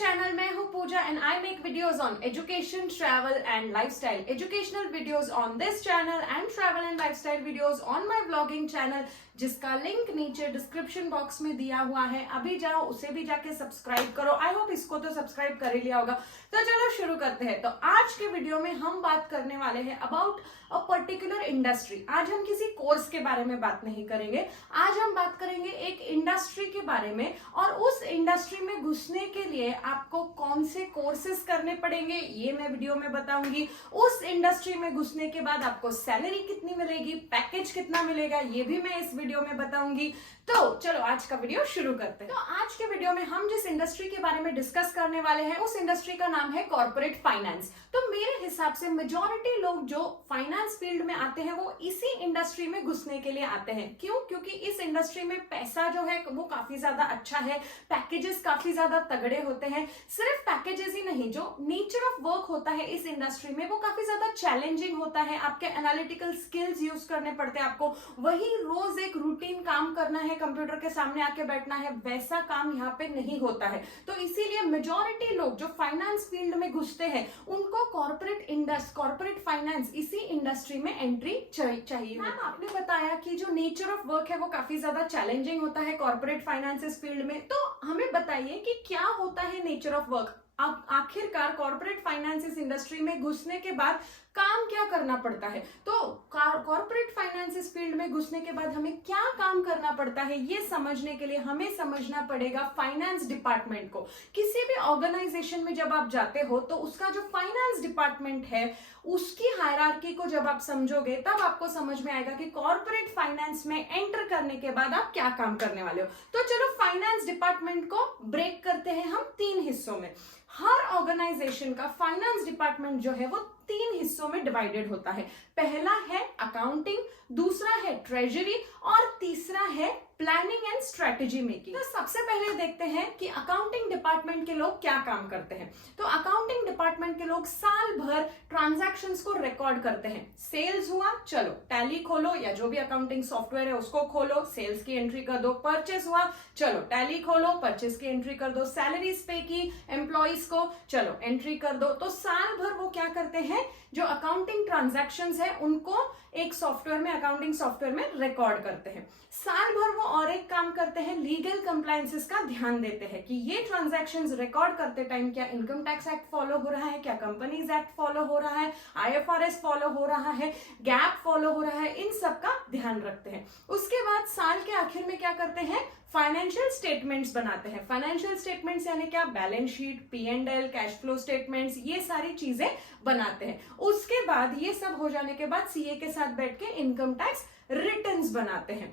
channel. मैं हूँ पूजा and I make videos on education, travel and lifestyle. Educational videos on this channel and travel and lifestyle videos on my vlogging channel, जिसका link नीचे description box में दिया हुआ है. अभी जाओ उसे भी जाके सब्सक्राइब करो. आई होप इसको तो सब्सक्राइब कर ही लिया होगा. तो चलो शुरू करते हैं. तो आज के वीडियो में हम बात करने वाले हैं अबाउट अ पर्टिकुलर इंडस्ट्री. आज हम किसी कोर्स के बारे में बात नहीं करेंगे. आज हम बात करेंगे एक इंडस्ट्री के बारे में, और उस इंडस्ट्री में घुसने के लिए आपको कौन से कोर्सेज करने पड़ेंगे ये मैं वीडियो में बताऊंगी. उस इंडस्ट्री में घुसने के बाद आपको सैलरी कितनी मिलेगी, पैकेज कितना मिलेगा, ये भी मैं इस वीडियो में बताऊंगी. तो चलो आज का वीडियो शुरू करते हैं. तो आज के वीडियो में हम जिस इंडस्ट्री के बारे में डिस्कस करने वाले हैं उस इंडस्ट्री का नाम है कॉर्पोरेट फाइनेंस. तो मेरे हिसाब से मेजॉरिटी लोग जो फाइनेंस फील्ड में आते हैं वो इसी इंडस्ट्री में घुसने के लिए आते हैं. क्यों? क्योंकि इस इंडस्ट्री में पैसा जो है वो काफी ज्यादा अच्छा है, पैकेजेस काफी ज्यादा तगड़े होते हैं. सिर्फ पैकेजेस ही नहीं, जो नेचर ऑफ वर्क होता है इस इंडस्ट्री में वो काफी ज्यादा चैलेंजिंग होता है. आपके एनालिटिकल स्किल्स यूज करने पड़ते हैं. आपको वही रोज एक रूटीन काम करना है, कंप्यूटर के सामने आके बैठना है, वैसा काम यहाँ पे नहीं होता है. तो इसीलिए मेजॉरिटी लोग जो फाइनेंस फील्ड में घुसते हैं उनको कॉर्पोरेट फाइनेंस इसी इंडस्ट्री में एंट्री चाहिए. मैम आपने बताया कि जो नेचर ऑफ वर्क है वो काफी ज्यादा चैलेंजिंग होता है कॉर्पोरेट फाइनेंस फील्ड में. तो हमें बताइए कि क्या होता है नेचर ऑफ वर्क. अब आखिरकार कॉर्पोरेट फाइनेंस इंडस्ट्री में घुसने के बाद काम क्या करना पड़ता है. तो कॉर्पोरेट फाइनेंस फील्ड में घुसने के बाद हमें क्या काम करना पड़ता है ये समझने के लिए हमें समझना पड़ेगा फाइनेंस डिपार्टमेंट को. किसी भी ऑर्गेनाइजेशन में जब आप जाते हो तो उसका जो फाइनेंस डिपार्टमेंट है उसकी हायरार्की को जब आप समझोगे तब आपको समझ में आएगा कि कॉर्पोरेट फाइनेंस में एंटर करने के बाद आप क्या काम करने वाले हो. तो चलो फाइनेंस डिपार्टमेंट को ब्रेक करते हैं हम 3 हिस्सों में. हर ऑर्गेनाइजेशन का फाइनेंस डिपार्टमेंट जो है वो 3 हिस्सों में डिवाइडेड होता है. पहला है अकाउंटिंग, दूसरा है ट्रेजरी और तीसरा है प्लानिंग एंड स्ट्रेटेजी मेकिंग. तो सबसे पहले देखते हैं कि अकाउंटिंग डिपार्टमेंट के लोग क्या काम करते हैं. तो अकाउंटिंग डिपार्टमेंट के लोग साल भर ट्रांजैक्शंस को रिकॉर्ड करते हैं. सेल्स हुआ, चलो टैली खोलो या जो भी अकाउंटिंग सॉफ्टवेयर है उसको खोलो, सेल्स की एंट्री कर दो. परचेस हुआ, चलो टैली खोलो, परचेस की एंट्री कर दो. सैलरीज पे की एम्प्लॉइज को, चलो एंट्री कर दो. तो साल भर वो क्या करते हैं, जो अकाउंटिंग ट्रांजैक्शंस है उनको एक सॉफ्टवेयर में, अकाउंटिंग सॉफ्टवेयर में रिकॉर्ड करते हैं. साल भर वो और एक काम करते हैं, लीगल कंप्लायंसेस का ध्यान देते हैं कि ये ट्रांजैक्शंस रिकॉर्ड करते टाइम क्या इनकम टैक्स एक्ट फॉलो हो रहा है, क्या कंपनीज एक्ट फॉलो हो रहा है, IFRS फॉलो हो रहा है, गैप फॉलो हो रहा है, इन सब का ध्यान रखते हैं. उसके बाद साल के आखिर में क्या करते हैं, फाइनेंशियल स्टेटमेंट्स बनाते हैं. फाइनेंशियल स्टेटमेंट्स यानी क्या, balance sheet, P&L, cash flow statements, ये सारी चीजें बनाते हैं. उसके बाद ये सब हो जाने के बाद CA के साथ बैठ के इनकम टैक्स रिटर्न्स बनाते हैं.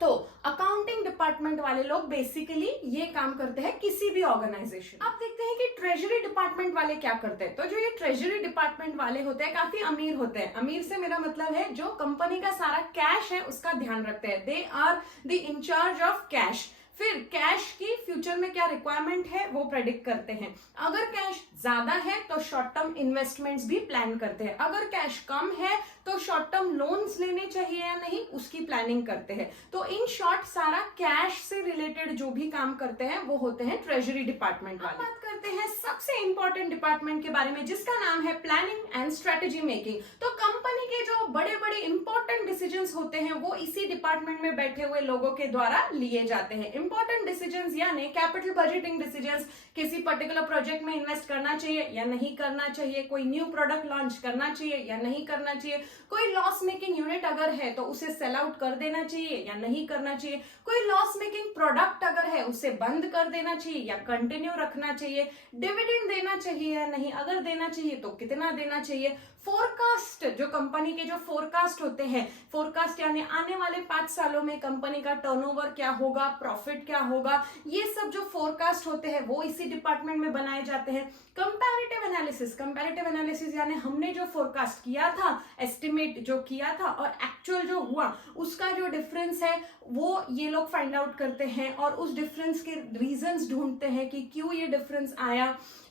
तो अकाउंटिंग डिपार्टमेंट वाले लोग बेसिकली ये काम करते हैं किसी भी ऑर्गेनाइजेशन. अब देखते हैं कि ट्रेजरी डिपार्टमेंट वाले क्या करते हैं. तो जो ये ट्रेजरी डिपार्टमेंट वाले होते हैं काफी अमीर होते हैं. अमीर से मेरा मतलब है जो कंपनी का सारा कैश है उसका ध्यान रखते हैं. They are the incharge of cash. फिर कैश की फ्यूचर में क्या रिक्वायरमेंट है वो प्रेडिक्ट करते हैं. अगर कैश ज्यादा है तो शॉर्ट टर्म इन्वेस्टमेंट्स भी प्लान करते हैं. अगर कैश कम है तो शॉर्ट टर्म लोन्स लेने चाहिए या नहीं उसकी प्लानिंग करते हैं. तो इन शॉर्ट सारा कैश से रिलेटेड जो भी काम करते हैं वो होते हैं ट्रेजरी डिपार्टमेंट वाले. बात करते हैं सबसे इंपॉर्टेंट डिपार्टमेंट के बारे में जिसका नाम है प्लानिंग एंड स्ट्रेटेजी मेकिंग. तो कंपनी के जो बड़े बड़े इंपॉर्टेंट डिसीजंस होते हैं वो इसी डिपार्टमेंट में बैठे हुए लोगों के द्वारा लिए जाते हैं. इंपॉर्टेंट डिसीजंस यानी कैपिटल बजटिंग डिसीजंस, किसी पर्टिकुलर प्रोजेक्ट में इन्वेस्ट करना चाहिए या नहीं करना चाहिए, कोई न्यू प्रोडक्ट लॉन्च करना चाहिए या नहीं करना चाहिए, कोई लॉस मेकिंग यूनिट अगर है तो उसे सेल आउट कर देना चाहिए या नहीं करना चाहिए, कोई लॉस मेकिंग प्रोडक्ट अगर है उसे बंद कर देना चाहिए या कंटिन्यू रखना चाहिए, डिविडेंड देना चाहिए या नहीं, अगर देना चाहिए तो कितना देना चाहिए. फोरकास्ट, जो कंपनी के जो फोरकास्ट होते हैं, फोरकास्ट यानी आने वाले 5 सालों में कंपनी का टर्नओवर क्या होगा, प्रॉफिट क्या होगा, ये सब जो फोरकास्ट होते हैं वो इसी डिपार्टमेंट में बनाए जाते हैं. कंपैरेटिव एनालिसिस यानी हमने जो फोरकास्ट किया था, एस्टिमेट जो किया था और एक्चुअल जो हुआ उसका जो डिफरेंस है वो ये लोग फाइंड आउट करते हैं और उस डिफरेंस के रीजंस ढूंढते हैं कि क्यों ये डिफरेंस आया,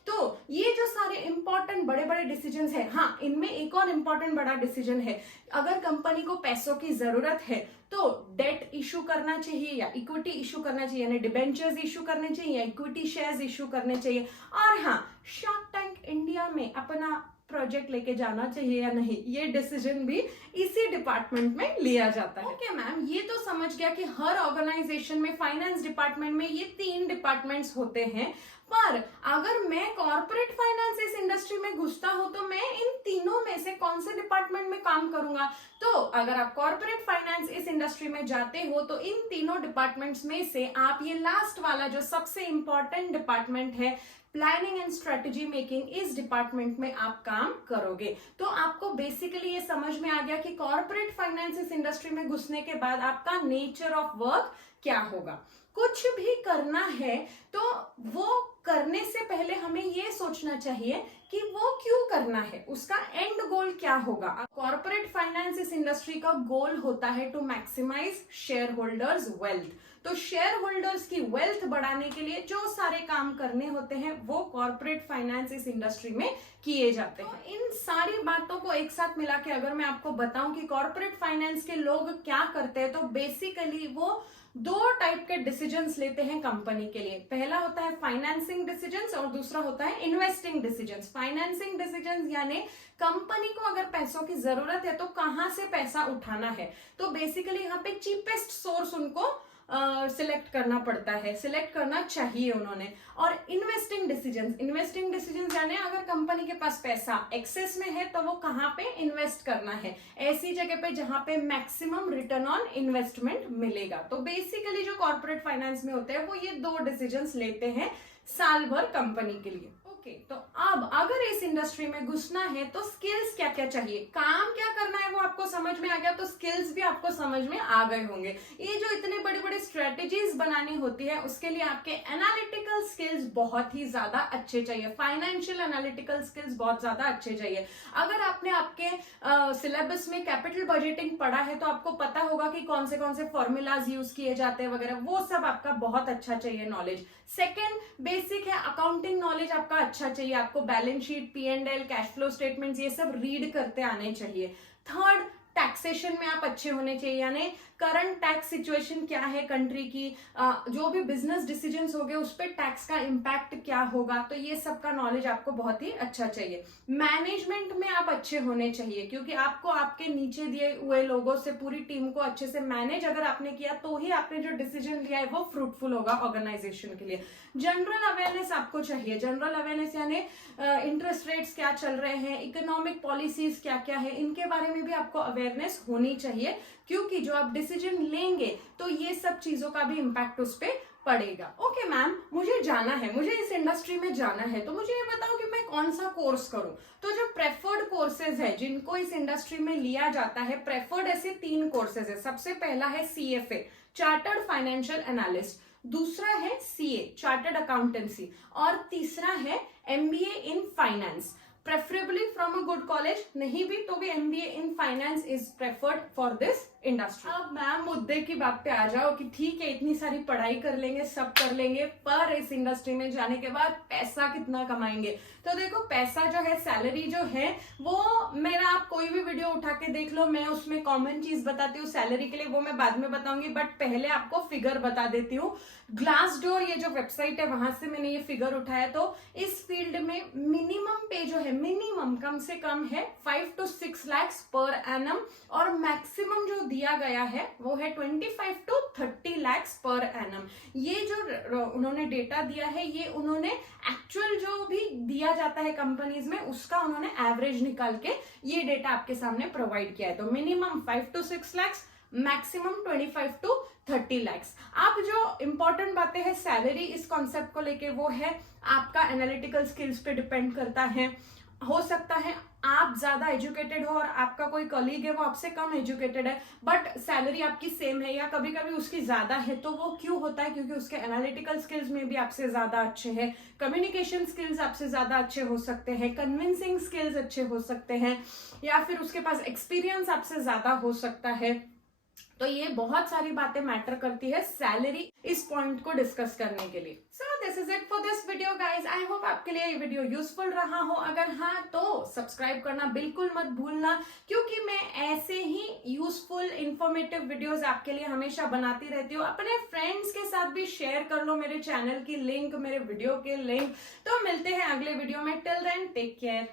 तो ये जो सारे इंपॉर्टेंट बड़े बड़े डिसीजंस है, हाँ इनमें एक और इंपॉर्टेंट बड़ा डिसीजन है, अगर कंपनी को पैसों की जरूरत है तो डेट इशू करना चाहिए या इक्विटी इशू करना चाहिए, यानी डिबेंचर्स इशू करने चाहिए या इक्विटी शेयर्स इशू करने चाहिए। और हाँ, शार्क टैंक इंडिया में अपना प्रोजेक्ट लेके जाना चाहिए या नहीं, ये डिसीजन भी इसी डिपार्टमेंट में लिया जाता है। ओके मैम, ये तो समझ गया कि हर ऑर्गेनाइजेशन में फाइनेंस डिपार्टमेंट में ये 3 डिपार्टमेंट्स होते हैं, पर अगर मैं कॉर्पोरेट फाइनेंस इस इंडस्ट्री में घुसता हूं तो मैं इन तीनों में से कौन से डिपार्टमेंट में काम करूंगा? तो अगर आप कॉर्पोरेट फाइनेंस इस इंडस्ट्री में जाते हो तो इन तीनों डिपार्टमेंट्स में से आप ये लास्ट वाला जो सबसे इंपॉर्टेंट डिपार्टमेंट है, प्लानिंग एंड स्ट्रेटेजी मेकिंग, इस डिपार्टमेंट में आप काम करोगे। तो आपको बेसिकली ये समझ में आ गया कि कॉर्पोरेट फाइनेंस इस इंडस्ट्री में घुसने के बाद आपका नेचर ऑफ वर्क क्या होगा। कुछ भी करना है तो वो करने से पहले हमें ये सोचना चाहिए कि वो क्यों करना है, उसका एंड गोल क्या होगा। कॉर्पोरेट फाइनेंस इस इंडस्ट्री का गोल होता है to maximise share holders wealth. तो शेयर होल्डर्स की वेल्थ बढ़ाने के लिए जो सारे काम करने होते हैं वो कॉर्पोरेट फाइनेंस इस इंडस्ट्री में किए जाते हैं। तो इन सारी बातों को एक साथ मिला के अगर मैं आपको बताऊं कि कॉर्पोरेट फाइनेंस के लोग क्या करते हैं, तो बेसिकली वो 2 टाइप के डिसीजंस लेते हैं कंपनी के लिए। पहला होता है फाइनेंसिंग डिसीजंस और दूसरा होता है इन्वेस्टिंग डिसीजंस। फाइनेंसिंग डिसीजंस यानी कंपनी को अगर पैसों की जरूरत है तो कहां से पैसा उठाना है, तो बेसिकली यहाँ पे चीपेस्ट सोर्स उनको सिलेक्ट करना पड़ता है, सिलेक्ट करना चाहिए उन्होंने। और इन्वेस्टिंग डिसीजंस यानी अगर कंपनी के पास पैसा एक्सेस में है तो वो कहाँ पे इन्वेस्ट करना है, ऐसी जगह पे जहां पे मैक्सिमम रिटर्न ऑन इन्वेस्टमेंट मिलेगा। तो बेसिकली जो कॉर्पोरेट फाइनेंस में होते हैं वो ये 2 डिसीजंस लेते हैं साल भर कंपनी के लिए। तो अब अगर इस इंडस्ट्री में घुसना है तो स्किल्स क्या क्या चाहिए, काम क्या करना है वो आपको समझ में आ गया, तो स्किल्स भी आपको समझ में आ गए होंगे। ये जो इतने बड़े बड़े स्ट्रेटेजीज बनानी होती है उसके लिए आपके एनालिटिकल स्किल्स बहुत ही ज्यादा अच्छे चाहिए, फाइनेंशियल एनालिटिकल स्किल्स बहुत ज्यादा अच्छे चाहिए। अगर आपने आपके सिलेबस में कैपिटल बजटिंग पढ़ा है तो आपको पता होगा कि कौन से फॉर्मूलाज यूज किए जाते हैं वगैरह, वो सब आपका बहुत अच्छा चाहिए नॉलेज। सेकेंड बेसिक है अकाउंटिंग नॉलेज आपका अच्छा चाहिए, आपको balance sheet, P&L, cash flow statements ये सब रीड करते आने चाहिए। थर्ड, टैक्सेशन में आप अच्छे होने चाहिए, यानी करंट टैक्स सिचुएशन क्या है कंट्री की, जो भी बिजनेस डिसीजंस हो गए उस पर टैक्स का इम्पैक्ट क्या होगा, तो ये सब का नॉलेज आपको बहुत ही अच्छा चाहिए। मैनेजमेंट में आप अच्छे होने चाहिए क्योंकि आपको आपके नीचे दिए हुए लोगों से पूरी टीम को अच्छे से मैनेज अगर आपने किया तो ही आपने जो डिसीजन लिया है वो फ्रूटफुल होगा ऑर्गेनाइजेशन के लिए। जनरल अवेयरनेस आपको चाहिए, जनरल अवेयरनेस यानी इंटरेस्ट रेट्स क्या चल रहे हैं, इकोनॉमिक पॉलिसीज क्या क्या है, इनके बारे में भी आपको अवेयरनेस होनी चाहिए क्योंकि जो आप डिसीजन लेंगे तो ये सब चीजों का भी इम्पैक्ट उस पर पड़ेगा। ओके मैम, मुझे जाना है, मुझे इस इंडस्ट्री में जाना है, तो मुझे ये बताओ कि मैं कौन सा कोर्स करूं। तो जो प्रेफर्ड कोर्सेज है जिनको इस इंडस्ट्री में लिया जाता है, प्रेफर्ड ऐसे 3 कोर्सेज है। सबसे पहला है CFA, चार्टर्ड फाइनेंशियल एनालिस्ट, दूसरा है CA, चार्टर्ड अकाउंटेंसी, और तीसरा है MBA in finance, preferably from a good college, नहीं भी तो भी MBA in finance is preferred for this industry. अब मैम मुद्दे की बात पे आ जाओ कि ठीक है इतनी सारी पढ़ाई कर लेंगे, सब कर लेंगे, पर इस इंडस्ट्री में जाने के बाद पैसा कितना कमाएंगे। तो देखो पैसा जो है, सैलरी जो है वो, मेरा आप कोई भी वीडियो उठा के देख लो, मैं उसमें कॉमन चीज बताती हूँ सैलरी के लिए, वो मैं बाद में बताऊंगी, बट पहले आपको फिगर बता देती हूँ। ग्लासडोर ये जो वेबसाइट है वहां से मैंने ये फिगर उठाया, तो इस फील्ड में मिनिमम पे जो है, मिनिमम कम से कम है 5 to 6 lakhs पर एनम, और मैक्सिमम जो दिया गया है वो है 25 to 30 lakhs पर एनम। ये जो उन्होंने डेटा दिया है ये उन्होंने एक्चुअल जो भी दिया जाता है कंपनीज में उसका उन्होंने एवरेज निकाल के ये डेटा आपके सामने प्रोवाइड किया है। तो minimum 5 to 6 lakhs, maximum 25 to 30 lakhs। अब जो इंपॉर्टेंट बातें हैं सैलरी इस कॉन्सेप्ट को लेके, वो है आपका एनालिटिकल स्किल्स पे डिपेंड करता है। हो सकता है आप ज्यादा एजुकेटेड हो और आपका कोई कलीग है वो आपसे कम एजुकेटेड है, बट सैलरी आपकी सेम है, या कभी कभी उसकी ज्यादा है। तो वो क्यों होता है? क्योंकि उसके एनालिटिकल स्किल्स में भी आपसे ज्यादा अच्छे हैं, कम्युनिकेशन स्किल्स आपसे ज्यादा अच्छे हो सकते हैं, कन्विंसिंग स्किल्स अच्छे हो सकते हैं, या फिर उसके पास एक्सपीरियंस आपसे ज्यादा हो सकता है। तो ये बहुत सारी बातें मैटर करती है सैलरी इस पॉइंट को डिस्कस करने के लिए। So this is it for this video guys. I hope आपके लिए ये वीडियो यूजफुल रहा हो। अगर हाँ तो सब्सक्राइब करना बिल्कुल मत भूलना, क्योंकि मैं ऐसे ही यूजफुल इंफॉर्मेटिव वीडियोस आपके लिए हमेशा बनाती रहती हूँ। अपने फ्रेंड्स के साथ भी शेयर कर लो मेरे चैनल की लिंक, मेरे वीडियो के लिंक। तो मिलते हैं अगले वीडियो में। Till then take care.